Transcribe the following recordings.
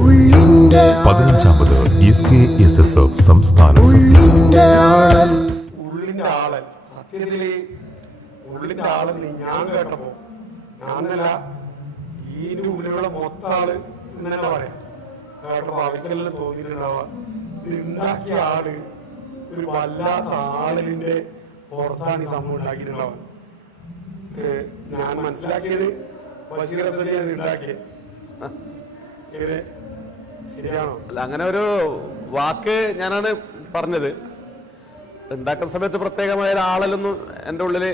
15ാമത് SKSSF സംസ്ഥാന ഉള്ളിന്റെ ആളൻ സത്യത്തില് ഉള്ളിന്റെ ആളെന്ന് ഞാൻ കേട്ടപ്പോ ഞാനല്ല ഇതിന്റെ ഉള്ളിലുള്ള മൊത്തം ആള് എന്ന് തന്നെ പറയാം. കേട്ടപ്പോ അവർക്കെല്ലാം തോന്നിയിട്ടുണ്ടാവുക ഇത് ഉണ്ടാക്കിയ ആള് ഒരു വല്ലാത്ത ആളിന്റെ പുറത്താണ് ഈ സംഭവം ഉണ്ടാക്കിയിട്ടുണ്ടാവുക. ഞാൻ മനസ്സിലാക്കിയത് ബഷീർ അസലിയാണ് ഉണ്ടാക്കിയത്. ശരിയാണോ? അല്ല, അങ്ങനെ ഒരു വാക്ക് ഞാനാണ് പറഞ്ഞത്. ഉണ്ടാക്കുന്ന സമയത്ത് പ്രത്യേകമായ ഒരാളലൊന്നും എൻ്റെ ഉള്ളില്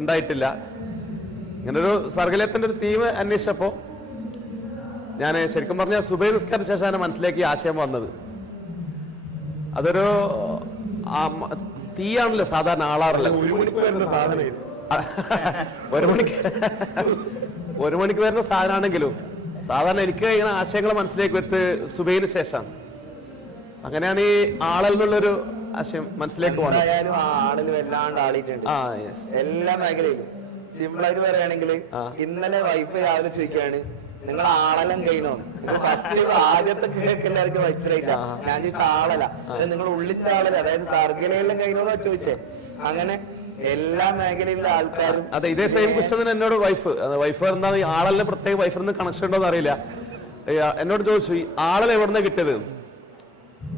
ഉണ്ടായിട്ടില്ല. ഇങ്ങനൊരു സർഗലയത്തിന്റെ ഒരു തീം അന്വേഷിച്ചപ്പോ ഞാൻ ശരിക്കും പറഞ്ഞ സുബൈ നിസ്കാരത്തിന് ശേഷമാണ് മനസ്സിലേക്ക് ആശയം വന്നത്. അതൊരു തീയാണല്ലോ സാധാരണ ആളാറല്ലോ. ഒരു മണിക്ക് വരുന്ന സാധനമാണെങ്കിലും സാധാരണ എനിക്ക് ഇങ്ങനെ ആശയങ്ങൾ മനസ്സിലേക്ക് വരുത്ത് സുബൈന് ശേഷം. അങ്ങനെയാണ് ഈ ആളൽ എന്നുള്ളൊരു ആശയം മനസ്സിലേക്ക് വന്നത്. എല്ലാ മേഖലയിലും സിമ്പിളായിട്ട് പറയുകയാണെങ്കിൽ ഇന്നലെ വൈഫ് രാവിലെ ചോദിക്കുകയാണ് നിങ്ങൾ ആളെല്ലാം കഴിഞ്ഞോ? ഫസ്റ്റ് ആദ്യത്തെ കേക്ക് എല്ലാവർക്കും മനസ്സിലായില്ല. ഞാൻ ചോദിച്ച ആളല്ല, നിങ്ങൾ ഉള്ളിന്റെ ആളല്ല, അതായത് സർഗലയെല്ലാം കഴിഞ്ഞോന്നാ ചോദിച്ചേ. അങ്ങനെ എല്ലാ മേഖലയിലുള്ള ആൾക്കാരും അതെ, ഇതേ സെയിം ക്വസ്റ്റ്യൻ എന്നോട് വൈഫ് എന്താ ഈ ആളെല്ലാം പ്രത്യേക വൈഫിന് കണക്ഷൻ ഉണ്ടോന്ന് അറിയില്ല. എന്നോട് ചോദിച്ചു ഈ ആളെല്ലാം എവിടുന്ന കിട്ടിയത്,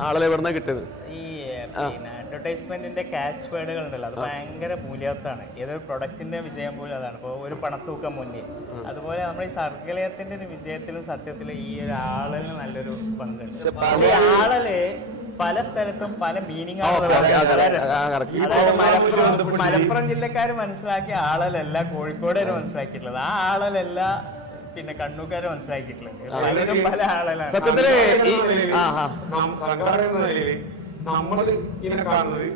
ആളെല്ലാം എവിടുന്ന കിട്ടിയത്. ഈ അഡ്വർടൈസ്മെന്റിന്റെ ക്യാച്ച് വേർഡുകൾ ഉണ്ടല്ലോ, അത് ഭയങ്കര മൂല്യവത്താണ്. ഏതൊരു പ്രൊഡക്റ്റിന്റെ വിജയം പോലും അതാണ്. ഇപ്പോൾ ഒരു പണത്തൂക്കം മുന്നിൽ, അതുപോലെ നമ്മുടെ ഈ സർഗലയത്തിന്റെ ഒരു വിജയത്തിലും സത്യത്തിലും ഈ ഒരു ആളിന് നല്ലൊരു പങ്കുണ്ട്. പക്ഷേ ആളല് പല സ്ഥലത്തും പല മീനിങ് ആണ്. അതായത് മലപ്പുറം ജില്ലക്കാര് മനസ്സിലാക്കിയ ആളലല്ല കോഴിക്കോടുകാര് മനസ്സിലാക്കിയിട്ടുള്ളത്, ആ ആളലല്ല പിന്നെ കണ്ണൂക്കാര് മനസ്സിലാക്കിയിട്ടുള്ളത്. പലരും പല ആളലാണ്. സത്യത്തില് നമ്മള് ഇങ്ങനെ കാണുന്നത്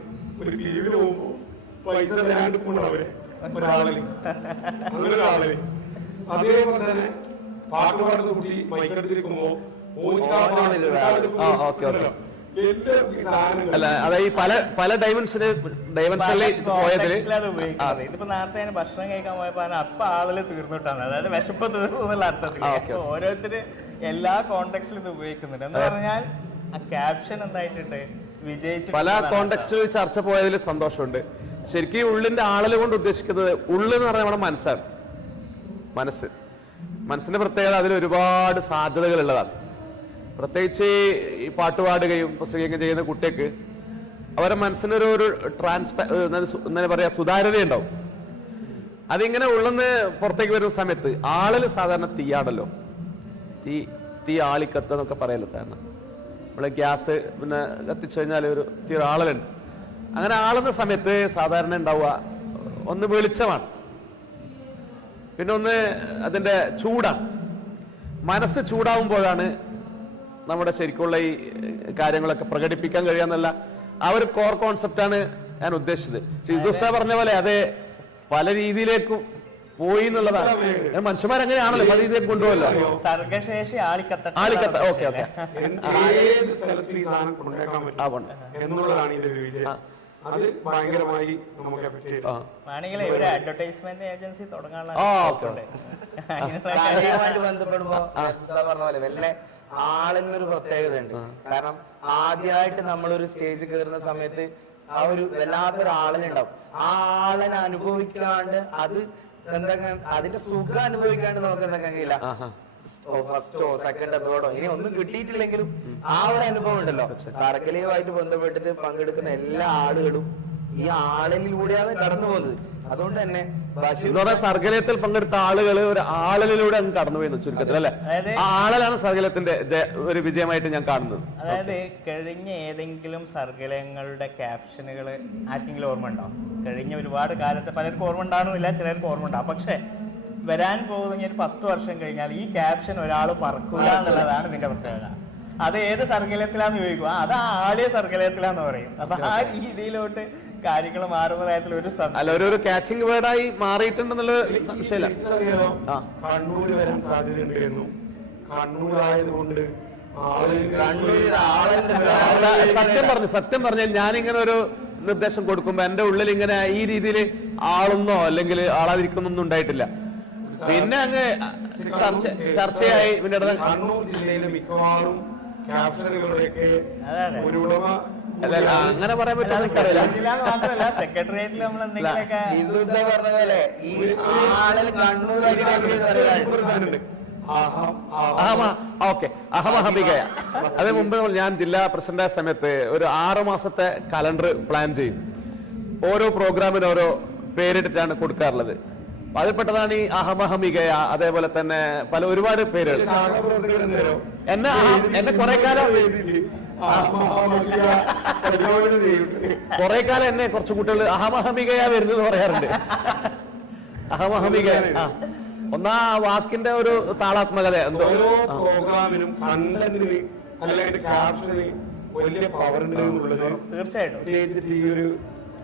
ഒരു പിരിവിന് പോകുമ്പോ പൈസ തരാണ്ട് കൊണ്ടവരെ ഒരാളില് അങ്ങനെ ഒരാളില്. അതേപോലെ തന്നെ പാട്ട് പാടുന്ന കുട്ടി മൈക്കെടുത്തിരിക്കുമ്പോ അല്ല, അതെ, ഈ പല ഡൈമെൻഷനിൽ പോയതില് ഇതിപ്പോ നേരത്തെ ഭക്ഷണം കഴിക്കാൻ പോയപ്പോ അപ്പൊ ആളില് തീർന്നിട്ടാണ്, അതായത് വിശപ്പ് തീർന്നു എന്നുള്ള അർത്ഥത്തിൽ ഓരോരുത്തര് എല്ലാ കോണ്ടെക്സ്റ്റിലും ഇത് ഉപയോഗിക്കുന്നുണ്ട്. എന്ന് പറഞ്ഞാൽ ആ ക്യാപ്ഷൻ എന്തായിട്ടുണ്ട് വിജയിച്ചു. പല കോണ്ടെക്സ്റ്റിൽ ചർച്ച പോയതിൽ സന്തോഷമുണ്ട്. ശരിക്കും ഉള്ളിന്റെ ആളല് കൊണ്ട് ഉദ്ദേശിക്കുന്നത് ഉള്ളു എന്ന് പറഞ്ഞാൽ നമ്മുടെ മനസ്സാണ്. മനസ്സിന്റെ പ്രത്യേകത അതിൽ ഒരുപാട് സാധ്യതകൾ ഉള്ളതാണ്. പ്രത്യേകിച്ച് ഈ പാട്ടുപാടുകയും പ്രസംഗിക്കുകയും ചെയ്യുന്ന കുട്ടിക്ക് അവരുടെ മനസ്സിനൊരു എന്താ പറയാ സുതാര്യത ഉണ്ടാവും. അതിങ്ങനെ ഉള്ളെന്ന് പുറത്തേക്ക് വരുന്ന സമയത്ത് ആളില് സാധാരണ തീയാണല്ലോ, തീ ആളിക്കത്തെന്നൊക്കെ പറയല്ലോ സാധാരണ. നമ്മള് ഗ്യാസ് പിന്നെ കത്തിച്ചു കഴിഞ്ഞാൽ ഒരു ആളലുണ്ട്. അങ്ങനെ ആളുന്ന സമയത്ത് സാധാരണ ഉണ്ടാവുക ഒന്ന് വെളിച്ചമാണ്, പിന്നെ ഒന്ന് അതിന്റെ ചൂടാണ്. മനസ്സ് ചൂടാവുമ്പോഴാണ് നമ്മുടെ ശരിക്കുള്ള ഈ കാര്യങ്ങളൊക്കെ പ്രകടിപ്പിക്കാൻ കഴിയാന്നല്ല ആ ഒരു കോർ കോൺസെപ്റ്റാണ് ഞാൻ ഉദ്ദേശിച്ചത്. ഷിസൂസ പറഞ്ഞ പോലെ അതെ പല രീതിയിലേക്കും പോയി എന്നുള്ളതാണ്. മനുഷ്യന്മാരങ്ങനെയാണല്ലോ, പല രീതിയിലേക്ക് കൊണ്ടുപോകല്ലോ. സർഗശേഷി ആളിക്കത്ത. ഓക്കെ ഓക്കെ, ഏത് സ്ഥലത്ത് ഈ സാധനം കൊണ്ടുവരാൻ പറ്റും എന്നുള്ളതാണ് ഇതിന്റെ ഒരു വിജയം. അത് ഭയങ്കരമായി നമുക്ക് എഫക്ട് ചെയ്യും. ആണെങ്കിലേ ഒരു അഡ്വർടൈസ്മെന്റ് ഏജൻസി തുടങ്ങാനുള്ള കാര്യവുമായിട്ട് ബന്ധപ്പെടുമ്പോ പറഞ്ഞ പോലെ വല്ല ആളിനൊരു പ്രത്യേകത ഉണ്ട്. കാരണം ആദ്യമായിട്ട് നമ്മളൊരു സ്റ്റേജ് കയറുന്ന സമയത്ത് ആ ഒരു വല്ലാത്തൊരു ആളിനുണ്ടാവും. ആ ആളിനെ അനുഭവിക്കാണ്ട് അത് എന്തൊക്കെ അതിന്റെ സുഖം അനുഭവിക്കാണ്ട് നമുക്ക് എന്തൊക്കെ കഴിയില്ല. ഫസ്റ്റോ സെക്കൻഡോ തേർഡോ ഇനി ഒന്നും കിട്ടിയിട്ടില്ലെങ്കിലും ആ ഒരു അനുഭവം ഉണ്ടല്ലോ. സർഗലയുമായിട്ട് ബന്ധപ്പെട്ടിട്ട് പങ്കെടുക്കുന്ന എല്ലാ ആളുകളും ഈ ആളിലൂടെയാണ് കടന്നു പോകുന്നത്. അതുകൊണ്ട് തന്നെ സർഗലയത്തിൽ പങ്കെടുത്ത ആളുകൾ ഒരു ആളലിലൂടെ അങ്ങ് കടന്നു പോയി ചുരുക്കത്തിൽ അല്ലെ. ആ ആളലാണ് സർഗലയത്തിന്റെ ഒരു വിജയമായിട്ട് ഞാൻ കാണുന്നത്. അതായത് കഴിഞ്ഞ ഏതെങ്കിലും സർഗലയങ്ങളുടെ ക്യാപ്ഷനുകൾ ആർക്കെങ്കിലും ഓർമ്മ ഉണ്ടാവും? കഴിഞ്ഞ ഒരുപാട് കാലത്ത് പലർക്കും ഓർമ്മ ഉണ്ടാവണമെന്നില്ല, ചിലർക്ക് ഓർമ്മ ഉണ്ടാവും. പക്ഷെ വരാൻ പോകുന്ന ഒരു 10 വർഷം കഴിഞ്ഞാൽ ഈ ക്യാപ്ഷൻ ഒരാൾ മറക്കൂല എന്നുള്ളതാണ് ഇതിന്റെ പ്രത്യേകത. അത് ഏത് സർഗലയത്തിലാന്ന് ചോദിക്കുക, അത് ആളിയ സർഗലയത്തിലാന്ന് പറയും. അപ്പൊ ആ രീതിയിലോട്ട് കാര്യങ്ങൾ മാറുന്ന കാര്യത്തിൽ ഒരു കാച്ചിങ് വേർഡായി മാറിയിട്ടുണ്ടെന്നുള്ള കണ്ണൂര് വരാൻ സാധ്യതയുണ്ട്. കണ്ണൂരായതുകൊണ്ട് സത്യം പറഞ്ഞാൽ ഞാനിങ്ങനെ ഒരു നിർദ്ദേശം കൊടുക്കുമ്പോ എന്റെ ഉള്ളിൽ ഇങ്ങനെ ഈ രീതിയിൽ ആളൊന്നോ അല്ലെങ്കിൽ ആളാതിരിക്കുന്നൊന്നും ഉണ്ടായിട്ടില്ല. പിന്നെ അങ്ങ് ചർച്ചയായി പിന്നെ കണ്ണൂർ ജില്ലയിലെ മിക്കവാറും ക്യാപ്ഷനുകളുടെയൊക്കെ അതെ. ഒരു ഉടമ അല്ല അങ്ങനെ പറയാൻ പറ്റുന്ന മാത്രമല്ല സെക്രട്ടേറിയറ്റിൽ നമ്മൾ എന്തെങ്കിലുമൊക്കെ ഇസൂസെ പറഞ്ഞ പോലെ ഈ ആളിൽ കണ്ണൂർ ഓക്കെ അഹമഹമികയ. അതിന് മുമ്പ് ഞാൻ ജില്ലാ പ്രസിഡന്റ് ആയ സമയത്ത് ഒരു 6 മാസത്തെ കലണ്ടർ പ്ലാൻ ചെയ്യും. ഓരോ പ്രോഗ്രാമിന് ഓരോ പേരിട്ടിട്ടാണ് കൊടുക്കാറുള്ളത്. അതിൽപ്പെട്ടതാണ് ഈ അഹമഹമികയ. അതേപോലെ തന്നെ ഒരുപാട് പേരുകൾ. എന്നെ കുറെ കാലം എന്നെ കുറച്ച് കുട്ടികൾ അഹമഹമികയ വരുന്നത് പറയാറുണ്ട്. അഹമഹമികയ ഒന്നാ വാക്കിന്റെ ഒരു താളാത്മകത ഓരോ പ്രോഗ്രാമിനും കണ്ടന്റിന് അല്ലെങ്കിൽ ക്യാപ്ഷന് വലിയ പവർ ഉണ്ട് എന്നുള്ളത് തീർച്ചയായിട്ടും ഈ ഒരു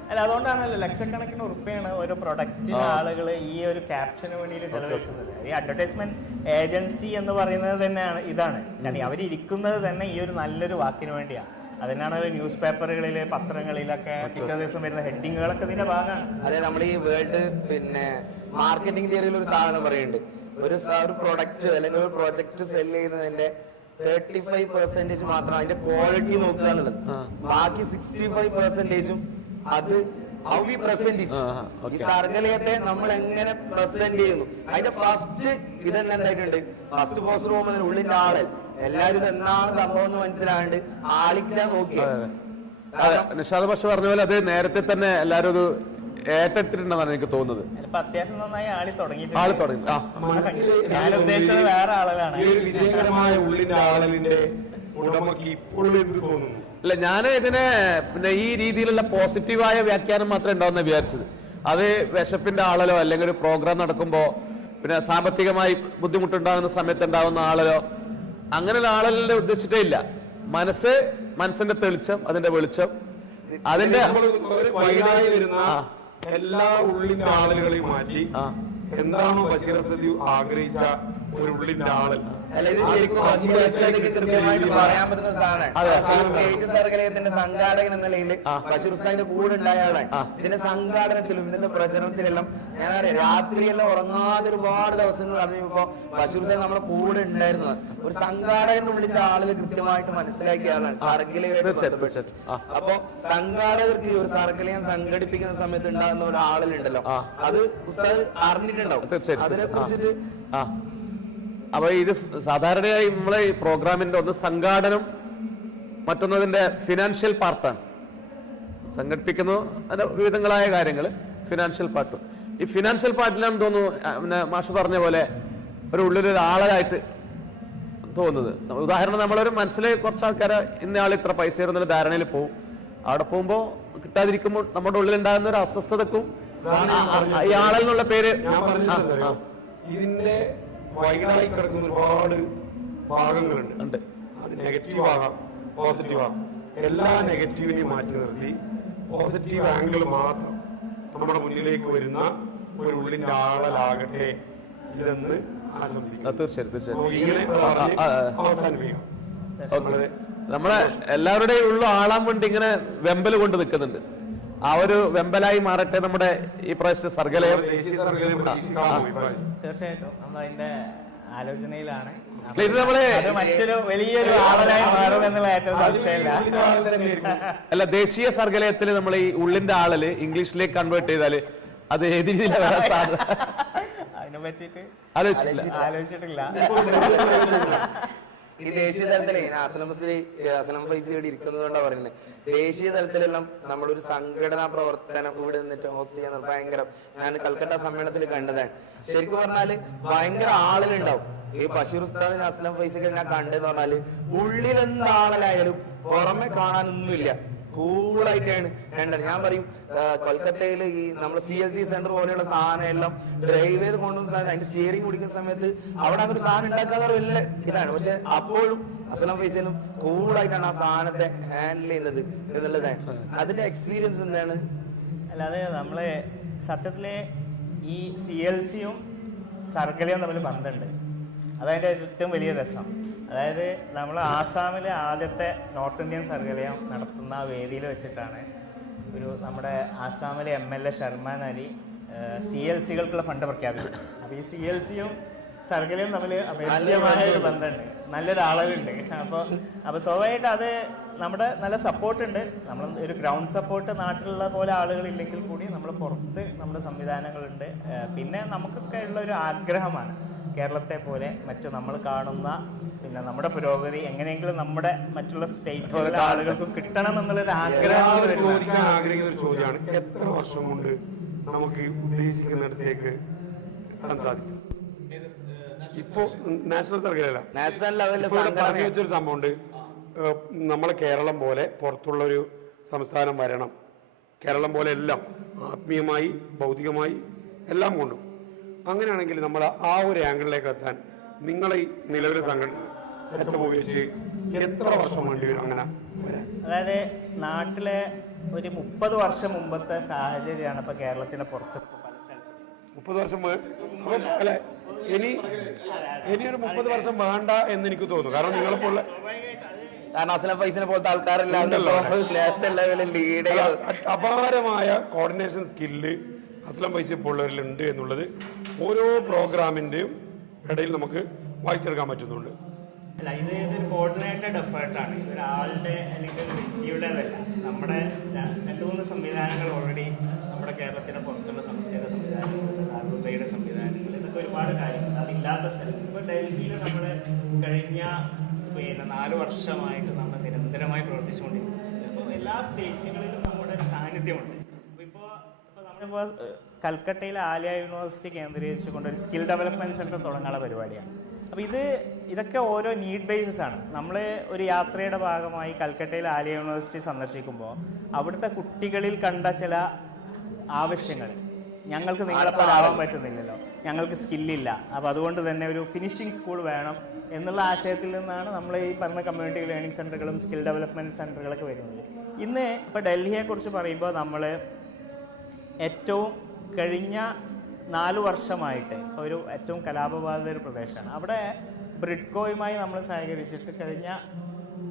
അല്ല അതുകൊണ്ടാണല്ലോ ലക്ഷക്കണക്കിന് ഉറുപ്പിയാണ് ഒരു പ്രൊഡക്റ്റിന് ആളുകൾ ഈ ഒരു ക്യാപ്ഷന് വേണ്ടിയിട്ട് ചെലവഴിക്കുന്നത്. ഈ അഡ്വർടൈസ്മെന്റ് ഏജൻസി എന്ന് പറയുന്നത് തന്നെയാണ് ഇതാണ്. കാരണം അവരിയ്ക്കുന്നത് തന്നെ ഈ ഒരു നല്ലൊരു വാക്കിന് വേണ്ടിയാണ്. അതിനാണ് ന്യൂസ് പേപ്പറുകളില് പത്രങ്ങളിലൊക്കെ പിറ്റേ ദിവസം വരുന്ന ഹെഡിങ്ങുകളൊക്കെ ഇതിന്റെ ഭാഗമാണ്. അതെ, നമ്മൾ ഈ വേൾഡ് മാർക്കറ്റിംഗ് തിയറിയിൽ ഒരു സാധനം പറയുന്നുണ്ട്. ഒരു പ്രൊഡക്റ്റ് അല്ലെങ്കിൽ ഒരു പ്രൊജക്ട് സെല് ചെയ്യുന്നതിന്റെ 35% മാത്രം അതിന്റെ ക്വാളിറ്റി നോക്കുക എന്നുള്ളത്. ബാക്കി 65% അത് ഹൗ വി പ്രസന്റ് ഇറ്റ്. ഈ സർഗലയത്തെ നമ്മൾ എങ്ങനെ പ്രസന്റ് ചെയ്യുന്നു. അതിന്റെ ഫസ്റ്റ് ഇതന്നെ എന്തായിട്ടുണ്ട്, ഫസ്റ്റ് പോസ്റ്റർ പോകുമ്പോൾ ഉള്ളിന്റെ ആള് എല്ലാരും ഇത് എന്താണ് സംഭവം എന്ന് മനസ്സിലാണ്ട് ആളിക്കാൻ നോക്കിയത്. നിഷാദ് പക്ഷെ പറഞ്ഞ പോലെ അത് നേരത്തെ തന്നെ എല്ലാരും അത് ഏറ്റെടുത്തിട്ടുണ്ടെന്നാണ് എനിക്ക് തോന്നുന്നത്. അത്യാവശ്യം നന്നായി ആളി തുടങ്ങി. ഞാൻ ഉദ്ദേശിച്ചത് വേറെ ആളുകളാണ്. ഈ ഒരു വിജയകരമായ ഉള്ളിന്റെ ആളലിന്റെ ഉടമക്ക് ഇപ്പോഴും എന്ത് തോന്നുന്നു? അല്ല, ഞാൻ ഇതിനെ പിന്നെ ഈ രീതിയിലുള്ള പോസിറ്റീവായ വ്യാഖ്യാനം മാത്രമേ ഉണ്ടാവുന്ന വിചാരിച്ചത്. അത് വിശപ്പിന്റെ ആളലോ അല്ലെങ്കിൽ ഒരു പ്രോഗ്രാം നടക്കുമ്പോ പിന്നെ സാമ്പത്തികമായി ബുദ്ധിമുട്ടുണ്ടാകുന്ന സമയത്ത് ഉണ്ടാവുന്ന ആളലോ അങ്ങനെയുള്ള ആളലിനെ ഉദ്ദേശിച്ചിട്ടേ ഇല്ല. മനസ്സിന്റെ തെളിച്ചം, അതിന്റെ വെളിച്ചം, അതിന്റെ വൈകായി വരുന്ന എല്ലാ ഉള്ളിന്റെ ആളുകളെയും മാറ്റി എന്താണോ ബഷീർ സദി ആഗ്രഹിച്ച ഒരു ഉള്ളിന്റെ ആളൽ. അല്ല, ഇത് ശരിക്കും കൃത്യമായിട്ട് പറയാൻ പറ്റുന്ന സാധനമാണ്. സ്റ്റേജ് സർഗലയത്തിന്റെ സംഘാടകൻ എന്ന നിലയിൽ ബഷീർ ഉസ്താദിന്റെ കൂടെ ഉണ്ടായ ആളാണ്. ഇതിന്റെ സംഘാടനത്തിലും ഇതിന്റെ പ്രചരണത്തിലെല്ലാം ഞാനറിയാം, രാത്രിയെല്ലാം ഉറങ്ങാതെ ഒരുപാട് ദിവസങ്ങൾ അറിഞ്ഞപ്പോ ബഷീർ ഉസ്താദ് നമ്മുടെ കൂടെ ഉണ്ടായിരുന്നത്. ഒരു സംഘാടകന്റെ ഉള്ളിന്റെ ആളുകൾ കൃത്യമായിട്ട് മനസ്സിലാക്കിയ ആളാണ് സർഗലയുമായിട്ട്. അപ്പൊ സംഘാടകർക്ക് ഒരു സർഗലയം സംഘടിപ്പിക്കുന്ന സമയത്ത് ഉണ്ടാകുന്ന ഒരു ആളുണ്ടല്ലോ, അത് ഉസ്താദ് അറിഞ്ഞിട്ടുണ്ടാവും. അതിനെ കുറിച്ചിട്ട് അപ്പൊ ഇത് സാധാരണയായി നമ്മളെ ഈ പ്രോഗ്രാമിന്റെ ഒന്ന് സംഘാടനം, മറ്റൊന്നതിന്റെ ഫിനാൻഷ്യൽ പാർട്ടാണ്. സംഘടിപ്പിക്കുന്നു അതിന്റെ വിവിധങ്ങളായ കാര്യങ്ങൾ, ഫിനാൻഷ്യൽ പാർട്ടും. ഈ ഫിനാൻഷ്യൽ പാർട്ടിലാണ് തോന്നുന്നു പിന്നെ മാഷ് പറഞ്ഞ പോലെ ഒരു ഉള്ളിലൊരു ആളായിട്ട് തോന്നുന്നത്. ഉദാഹരണം, നമ്മളൊരു മനസ്സിൽ കുറച്ച് ആൾക്കാരെ ഇന്ന ആൾ ഇത്ര പൈസ തരുന്ന ധാരണയിൽ പോകും. അവിടെ പോകുമ്പോ കിട്ടാതിരിക്കുമ്പോൾ നമ്മുടെ ഉള്ളിലുണ്ടാകുന്ന ഒരു അസ്വസ്ഥതക്കും ഈ ആളെന്നുള്ള പേര് ഇതിന്റെ വൈകായി കിടക്കുന്ന ഒരുപാട് ഭാഗങ്ങളുണ്ട്. അത് നെഗറ്റീവ് ആകാം, പോസിറ്റീവ് ആകാം. എല്ലാ നെഗറ്റീവിനെയും മാറ്റി നിർത്തി പോസിറ്റീവ് ആംഗിൾ മാത്രം നമ്മുടെ മുന്നിലേക്ക് വരുന്ന ഒരു ഉള്ളിന്റെ ആളലാകട്ടെ ഇതെന്ന് ആശംസിക്കുന്നു. തീർച്ചയായും ഇങ്ങനെ അവസാനിപ്പിക്കാം. നമ്മളെ എല്ലാവരുടെയും ഉള്ള ആളാൻ വേണ്ടി ഇങ്ങനെ വെമ്പൽ കൊണ്ട് നിൽക്കുന്നുണ്ട്. ആ ഒരു വെമ്പലായി മാറട്ടെ നമ്മുടെ ഈ പ്രാവശ്യത്തെ സർഗലയം. തീർച്ചയായിട്ടും നമ്മൾ അതിന്റെ ആലോചനയിലാണ്. ഇത് നമ്മള് മറ്റൊരു വലിയൊരു ആളായി മാറും എന്നുള്ള ഏറ്റവും സംശയമില്ല. അല്ല, ദേശീയ സർഗലയത്തിൽ നമ്മൾ ഈ ഉള്ളിന്റെ ആളല് ഇംഗ്ലീഷിലേക്ക് കൺവേർട്ട് ചെയ്താല് അത് ഏത് രീതിയിലാണ് വരാൻ സാധ്യത? അതിനെ പറ്റിയിട്ട് ആലോചിച്ചിട്ടില്ല. ഈ ദേശീയ തലത്തിലെ അസ്ലം ഫൈസി ഇവിടെ ഇരിക്കുന്നത് കൊണ്ടാണ് പറയുന്നത്. ദേശീയ തലത്തിലെല്ലാം നമ്മളൊരു സംഘടനാ പ്രവർത്തനം ഇവിടെ നിന്നിട്ട് ഹോസ്റ്റ് ചെയ്യാൻ ഭയങ്കര, ഞാൻ കൽക്കട്ട സമ്മേളനത്തിൽ കണ്ടതാണ്. ശരിക്കും പറഞ്ഞാല് ഭയങ്കര ആളുകളുണ്ടാവും. ഈ ബഷീർ ഉസ്താദിന് അസ്ലം ഫൈസിക്ക് ഞാൻ കണ്ടെന്ന് പറഞ്ഞാല് ഉള്ളിലെന്താളായാലും പുറമെ കാണാനൊന്നുമില്ല, കൂളായിട്ടാണ് കണ്ടത്. ഞാൻ പറയും, കൊൽക്കത്തയിൽ ഈ നമ്മുടെ CLC സെന്റർ പോലെയുള്ള സാധനം എല്ലാം ഡ്രൈവ് ചെയ്ത് കൊണ്ടുവന്ന സാധനം, അതിന്റെ സ്റ്റിയറിംഗ് പിടിക്കുന്ന സമയത്ത് അവിടെ അങ്ങനെ സാധനം ഉണ്ടാക്കാതെ വലിയ ഇതാണ്. പക്ഷെ അപ്പോഴും അസ്ലം ഫൈസലും കൂളായിട്ടാണ് ആ സാധനത്തെ ഹാൻഡിൽ ചെയ്യുന്നത് എന്നുള്ളതാണ്. അതിന്റെ എക്സ്പീരിയൻസ് എന്താണ്? അല്ലാതെ നമ്മള് സത്യത്തില് ഈ CLC-യും സർഗലയും തമ്മിൽ ബന്ധമുണ്ട്. അതതിന്റെ ഏറ്റവും വലിയ രസം. അതായത് നമ്മൾ ആസാമിലെ ആദ്യത്തെ നോർത്ത് ഇന്ത്യൻ സർഗലയം നടത്തുന്ന വേദിയിൽ വെച്ചിട്ടാണ് നമ്മുടെ ആസാമിലെ MLA ഷർമാൻ അലി CLC-കൾക്കുള്ള ഫണ്ട് പ്രഖ്യാപിച്ചു. അപ്പോൾ ഈ CLC-യും സർക്കിളും തമ്മിൽ അഭേദ്യമായ ഒരു ബന്ധമുണ്ട്, നല്ലൊരു ആളുകളുണ്ട്. അപ്പോൾ സ്വാഭാവികമായിട്ട് അത് നമ്മുടെ നല്ല സപ്പോർട്ടുണ്ട്. നമ്മൾ ഒരു ഗ്രൗണ്ട് സപ്പോർട്ട് നാട്ടിലുള്ള പോലെ ആളുകളില്ലെങ്കിൽ കൂടി നമ്മൾ പുറത്ത് നമ്മുടെ സംവിധാനങ്ങളുണ്ട്. പിന്നെ നമുക്കൊക്കെ ഉള്ള ഒരു ആഗ്രഹമാണ് കേരളത്തെ പോലെ മറ്റു നമ്മൾ കാണുന്ന പിന്നെ നമ്മുടെ പുരോഗതി എങ്ങനെയെങ്കിലും നമ്മുടെ മറ്റുള്ള സ്റ്റേറ്റുകളിലെ ആളുകൾക്ക് കിട്ടണം എന്നുള്ളൊരു ആഗ്രഹം ചോദിക്കാൻ ആഗ്രഹിക്കുന്ന ഒരു ചോദ്യമാണ്, എത്ര വർഷം കൊണ്ട് നമുക്ക് ഉദ്ദേശിക്കുന്നിടത്തേക്ക് എത്താൻ സാധിക്കും? ഇപ്പോ നാഷണൽ സർക്കിളല്ല, നാഷണൽ ലെവലിൽ പറഞ്ഞു വെച്ചൊരു സംഭവമുണ്ട്, നമ്മളെ കേരളം പോലെ പുറത്തുള്ള ഒരു സംസ്ഥാനം വരണം, കേരളം പോലെ എല്ലാം ആത്മീയമായി ഭൗതികമായി എല്ലാം കൊണ്ടും. അങ്ങനെയാണെങ്കിൽ നമ്മൾ ആ ഒരു ആംഗിളിലേക്ക് എത്താൻ നിങ്ങളെ ഈ നിലവിലെ സംഘടന സെറ്റപ്പ് ഉപയോഗിച്ച് എത്ര വർഷം വേണ്ടി വരും അങ്ങനെ വരാൻ? അതായത് നാട്ടിലെ ഒരു 30 വർഷം മുമ്പത്തെ സാഹചര്യമാണ് ഇപ്പൊ കേരളത്തിന് പുറത്ത് പല സ്ഥലത്തും. 30 വർഷം അല്ലെ, ഇനി ഒരു 30 വർഷം വേണ്ട എന്ന് എനിക്ക് തോന്നുന്നു. കാരണം നിങ്ങളിപ്പോൾ കാരണം അസ്ലം ഫൈസിനെ പോലത്തെ ആൾക്കാരില്ലാണ്ടല്ലോ ലീഡ് അപാരമായ കോർഡിനേഷൻ സ്കില്ല് അസ്ലം ഫൈസി പോലുള്ളവരിലുണ്ട് എന്നുള്ളത് ഓരോ പ്രോഗ്രാമിന്റെയും ഇടയിൽ നമുക്ക് വായിച്ചെടുക്കാൻ പറ്റുന്നുണ്ട്. അല്ല, ഇതൊരു കോർഡിനേറ്റഡ് എഫേർട്ടാണ്. ഇതൊരാളുടെ അല്ലെങ്കിൽ ഒരു വ്യക്തിയുടേതല്ല. നമ്മുടെ 2-3 സംവിധാനങ്ങൾ ഓൾറെഡി നമ്മുടെ കേരളത്തിന് പുറത്തുള്ള സംസ്ഥാന സംവിധാനങ്ങൾ, ആർബുദയുടെ സംവിധാനങ്ങൾ, ഇതൊക്കെ ഒരുപാട് കാര്യങ്ങൾ അതില്ലാത്ത സ്ഥലം. ഇപ്പോൾ ഡൽഹിയിൽ നമ്മൾ കഴിഞ്ഞ 4 വർഷമായിട്ട് നമ്മൾ നിരന്തരമായി പ്രവർത്തിച്ചുകൊണ്ടിരിക്കുന്നത്. അപ്പോൾ എല്ലാ സ്റ്റേറ്റുകളിലും നമ്മുടെ ഒരു സാന്നിധ്യമുണ്ട്. ഇപ്പോൾ നമ്മളിപ്പോൾ കൽക്കട്ടയിലെ ആലിയ യൂണിവേഴ്സിറ്റി കേന്ദ്രീകരിച്ചുകൊണ്ട് ഒരു സ്കിൽ ഡെവലപ്മെൻറ്റ് സെൻറ്റർ തുടങ്ങാനുള്ള പരിപാടിയാണ്. അപ്പോൾ ഇതൊക്കെ ഓരോ നീഡ് ബേസിസ് ആണ്. നമ്മൾ ഒരു യാത്രയുടെ ഭാഗമായി കൽക്കട്ടയിലെ ആലിയ യൂണിവേഴ്സിറ്റി സന്ദർശിക്കുമ്പോൾ അവിടുത്തെ കുട്ടികളിൽ കണ്ട ചില ആവശ്യങ്ങൾ, ഞങ്ങൾക്ക് നിങ്ങളെപ്പോലെ ആവാൻ പറ്റുന്നില്ലല്ലോ, ഞങ്ങൾക്ക് സ്കില്ലില്ല, അപ്പോൾ അതുകൊണ്ട് തന്നെ ഒരു ഫിനിഷിംഗ് സ്കൂൾ വേണം എന്നുള്ള ആശയത്തിൽ നിന്നാണ് നമ്മൾ ഈ പറഞ്ഞ കമ്മ്യൂണിറ്റി ലേണിംഗ് സെൻ്ററുകളും സ്കിൽ ഡെവലപ്മെൻറ്റ് സെൻ്ററുകളൊക്കെ വരുന്നത്. ഇന്ന് ഇപ്പോൾ ഡൽഹിയെക്കുറിച്ച് പറയുമ്പോൾ നമ്മൾ ഏറ്റവും കഴിഞ്ഞ 4 വർഷമായിട്ട് ഒരു ഏറ്റവും കലാപബാധിത ഒരു പ്രദേശമാണ്. അവിടെ ബ്രിഡ്കോയുമായി നമ്മൾ സഹകരിച്ചിട്ട് കഴിഞ്ഞ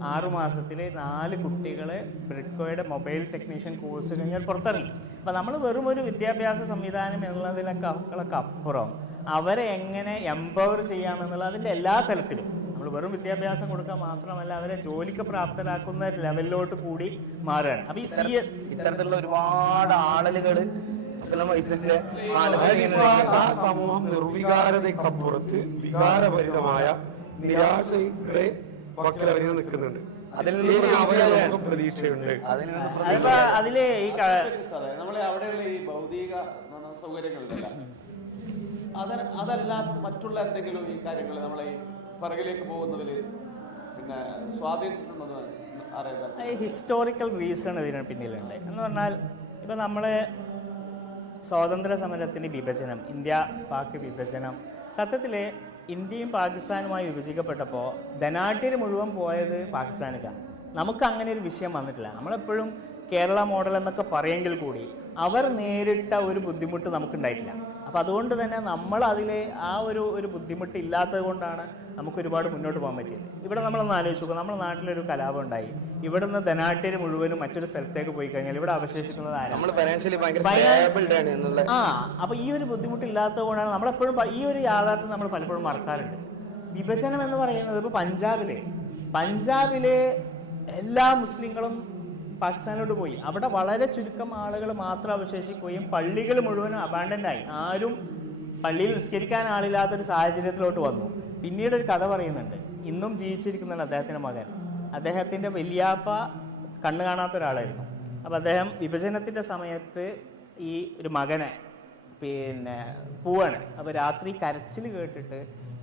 6 മാസത്തിൽ 4 കുട്ടികളെ ബ്രിഡ്കോയുടെ മൊബൈൽ ടെക്നീഷ്യൻ കോഴ്സ് കഴിഞ്ഞാൽ പുറത്തിറങ്ങി. അപ്പം നമ്മൾ വെറും ഒരു വിദ്യാഭ്യാസ സംവിധാനം എന്നുള്ളതിനൊക്കെ അപ്പുറം അവരെ എങ്ങനെ എംപവർ ചെയ്യാമെന്നുള്ള അതിൻ്റെ എല്ലാ തലത്തിലും നമ്മൾ വെറും വിദ്യാഭ്യാസം കൊടുക്കാൻ മാത്രമല്ല അവരെ ജോലിക്ക് പ്രാപ്തരാക്കുന്ന ലെവലിലോട്ട് കൂടി മാറുകയാണ്. അപ്പം ഈ ഇത്തരത്തിലുള്ള ഒരുപാട് ആളുകൾ ആ സമൂഹം നിർവികാരതയ്ക്കപ്പുറത്ത് വികാരഭരിതമായ നിരാശയുടെ പക്കലവരിൽ നിൽക്കുന്നുണ്ട്. പ്രതീക്ഷയുണ്ട്. അതിലെ ഈ നമ്മളെ അവിടെയുള്ള ഈ ഭൗതിക സൗകര്യങ്ങളില്ല, അതല്ലാത്ത മറ്റുള്ള എന്തെങ്കിലും ഈ കാര്യങ്ങൾ നമ്മളെ ഈ പിറകിലേക്ക് പോകുന്നതിൽ പിന്നെ സ്വാധീനിച്ചിട്ടുണ്ടെന്ന് അറിയാം. ഈ ഹിസ്റ്റോറിക്കൽ റീസൺ ഇതിന് പിന്നിലുണ്ട് എന്ന് പറഞ്ഞാൽ, ഇപ്പം നമ്മൾ സ്വാതന്ത്ര്യ സമരത്തിൻ്റെ വിഭജനം, ഇന്ത്യ പാക് വിഭജനം, സത്യത്തിൽ ഇന്ത്യയും പാകിസ്ഥാനുമായി വിഭജിക്കപ്പെട്ടപ്പോൾ ധനാഢ്യർ മുഴുവൻ പോയത് പാകിസ്ഥാനിലാണ്. നമുക്ക് അങ്ങനെ ഒരു വിഷയം വന്നിട്ടില്ല. നമ്മളെപ്പോഴും കേരള മോഡൽ എന്നൊക്കെ പറയുമെങ്കിൽ കൂടി അവർ നേരിട്ട ഒരു ബുദ്ധിമുട്ട് നമുക്കുണ്ടായിട്ടില്ല. അപ്പം അതുകൊണ്ട് തന്നെ നമ്മൾ അതിലെ ആ ഒരു ബുദ്ധിമുട്ട് ഇല്ലാത്തത് കൊണ്ടാണ് നമുക്ക് ഒരുപാട് മുന്നോട്ട് പോകാൻ പറ്റിയത്. ഇവിടെ നമ്മളൊന്ന് ആലോചിച്ച് നോക്കുക, നമ്മുടെ നാട്ടിലൊരു കലാപം ഉണ്ടായി, ഇവിടുന്ന് ധനാഢ്യർ മുഴുവനും മറ്റൊരു സ്ഥലത്തേക്ക് പോയി കഴിഞ്ഞാൽ ഇവിടെ അവശേഷിക്കുന്നത് അപ്പൊ ഈ ഒരു ബുദ്ധിമുട്ടില്ലാത്തത് കൊണ്ടാണ് നമ്മളെപ്പോഴും ഈ ഒരു യാഥാർത്ഥ്യം നമ്മൾ പലപ്പോഴും മറക്കാറുണ്ട്. വിഭജനം എന്ന് പറയുന്നത് ഇപ്പോൾ പഞ്ചാബിലെ എല്ലാ മുസ്ലിങ്ങളും പാകിസ്ഥാനിലോട്ട് പോയി. അവിടെ വളരെ ചുരുക്കം ആളുകൾ മാത്രം അവശേഷിക്കുകയും പള്ളികൾ മുഴുവനും അബാൻഡൻ്റ് ആയി, ആരും പള്ളിയിൽ നിസ്കരിക്കാൻ ആളില്ലാത്തൊരു സാഹചര്യത്തിലോട്ട് വന്നു. പിന്നീട് ഒരു കഥ പറയുന്നുണ്ട്, ഇന്നും ജീവിച്ചിരിക്കുന്നുണ്ട് അദ്ദേഹത്തിൻ്റെ മകൻ. അദ്ദേഹത്തിൻ്റെ വലിയാപ്പ കണ്ണു കാണാത്ത ഒരാളായിരുന്നു. അപ്പം അദ്ദേഹം വിഭജനത്തിൻ്റെ സമയത്ത് ഈ ഒരു മകനെ പോവാണ്. അപ്പോൾ രാത്രി കരച്ചിൽ കേട്ടിട്ട്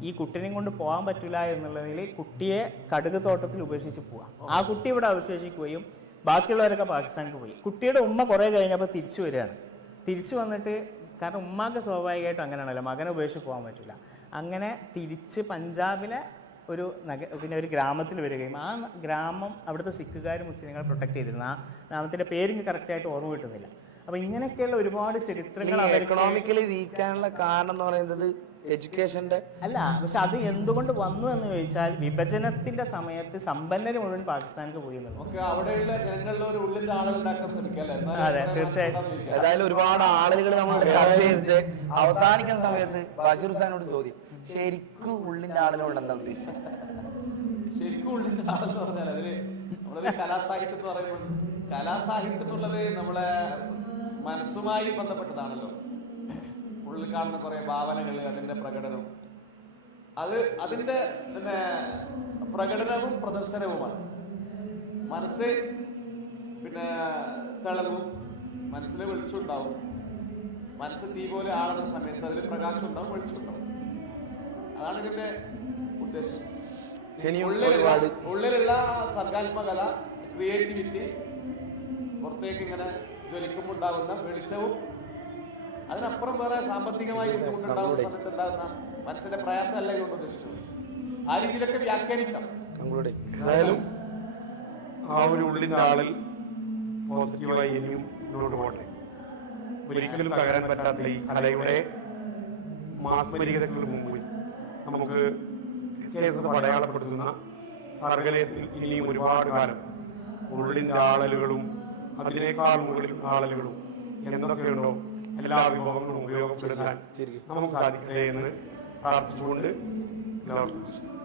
ഈ കുട്ടീനെയും കൊണ്ട് പോകാൻ പറ്റില്ല എന്നുള്ളതിൽ കുട്ടിയെ കടുക് തോട്ടത്തിൽ ഉപേക്ഷിച്ച് പോവാം. ആ കുട്ടി ഇവിടെ അവശേഷിക്കുകയും ബാക്കിയുള്ളവരൊക്കെ പാകിസ്ഥാനിലേക്ക് പോയി. കുട്ടിയുടെ ഉമ്മ കുറേ കഴിഞ്ഞപ്പോൾ തിരിച്ചു വരികയാണ്. തിരിച്ചു വന്നിട്ട്, കാരണം ഉമ്മാക്ക് സ്വാഭാവികമായിട്ടും അങ്ങനെയാണല്ലോ, മകനെ ഉപേക്ഷിച്ച് പോകാൻ പറ്റില്ല. അങ്ങനെ തിരിച്ച് പഞ്ചാബിലെ ഒരു ഗ്രാമത്തിൽ വരികയും ആ ഗ്രാമം അവിടുത്തെ സിഖുകാർ മുസ്ലിങ്ങളെ പ്രൊട്ടക്ട് ചെയ്തിരുന്നു. ആ ഗ്രാമത്തിൻ്റെ പേര് കറക്റ്റായിട്ട് ഓർമ്മ കിട്ടുന്നില്ല. അപ്പം ഇങ്ങനെയൊക്കെയുള്ള ഒരുപാട് ചരിത്രങ്ങൾ എക്കണോമിക്കലി വീക്കാനുള്ള കാരണം എന്ന് പറയുന്നത് എഡ്യൂക്കേഷന്റെ അല്ല, പക്ഷെ അത് എന്തുകൊണ്ട് വന്നു എന്ന് ചോദിച്ചാൽ വിഭജനത്തിന്റെ സമയത്ത് സമ്പന്നര് മുഴുവൻ പാകിസ്ഥാനിലേക്ക് പോയി എന്നുള്ളത്. നമുക്ക് അവിടെയുള്ള ജനങ്ങളുടെ ഒരു ഉള്ളിന്റെ ആളുകൾ ഉണ്ടാക്കാൻ ശ്രമിക്കല്ലേ? അതെ, തീർച്ചയായും. ഏതായാലും ഒരുപാട് ആളുകൾ നമ്മൾ ചർച്ച ചെയ്തിട്ട് അവസാനിക്കുന്ന സമയത്ത് ബഷീർ ഹുസൈനോട് ചോദ്യം, ശരിക്കും ഉള്ളിന്റെ ആളുകളോട് എന്താ ഉദ്ദേശിച്ചത്? ശരിക്കും ഉള്ളിന്റെ ആളെന്ന് പറഞ്ഞാൽ അതില് നമ്മളൊരു കലാസാഹിത്യം എന്ന് പറയുമ്പോൾ കലാസാഹിത്യം എന്നുള്ളത് നമ്മളെ മനസ്സുമായി ബന്ധപ്പെട്ടതാണല്ലോ. ഉള്ളിൽ കാണുന്ന കുറെ ഭാവനകൾ, അതിന്റെ പ്രകടനം, അതിന്റെ പിന്നെ പ്രകടനവും പ്രദർശനവുമാണ്. മനസ്സ് പിന്നെ തിളങ്ങും, മനസ്സിൽ വെളിച്ചമുണ്ടാവും. മനസ്സ് തീ പോലെ ആളുന്ന സമയത്ത് അതിൽ പ്രകാശം ഉണ്ടാവും, വെളിച്ചമുണ്ടാവും. അതാണ് ഇതിന്റെ ഉദ്ദേശം. ഉള്ളിലുള്ള സർഗാത്മകത, ക്രിയേറ്റിവിറ്റി പുറത്തേക്ക് ഇങ്ങനെ ജ്വലിക്കുമ്പോൾ ഉണ്ടാകുന്ന വെളിച്ചവും, അതിനപ്പുറം വേറെ സാമ്പത്തികമായി ബുദ്ധിമുട്ടുണ്ടാകുന്ന സമയത്ത് ഉണ്ടാകുന്ന മനസ്സിന്റെ പ്രയാസമല്ല ഇതുകൊണ്ട് ഉദ്ദേശിക്കുന്നത്. ആ രീതിയിലൊക്കെ വ്യാഖ്യാനിക്കാം. ഏതായാലും ആ ഒരു ഉള്ളിന്റെ ആളിൽ പോസിറ്റീവായി ഇനിയും മുന്നോട്ട് പോകട്ടെ. ഒരിക്കലും തകരാൻ പറ്റാത്ത ഈ കലയുടെ മാസ്മരികതയ്ക്ക് മുമ്പിൽ നമുക്ക് അടയാളപ്പെടുത്തുന്ന സർഗലയത്തിൽ ഇനിയും ഒരുപാട് കാലം ഉള്ളിന്റെ ആളലുകളും അതിനേക്കാൾ മുകളിൽ ആളലുകളും എന്തൊക്കെയുണ്ടോ എല്ലാ വിഭവങ്ങളും ഉപയോഗപ്പെടുത്താൻ നമുക്ക് സാധിക്കട്ടെ എന്ന് പ്രാർത്ഥിച്ചുകൊണ്ട് എല്ലാവർക്കും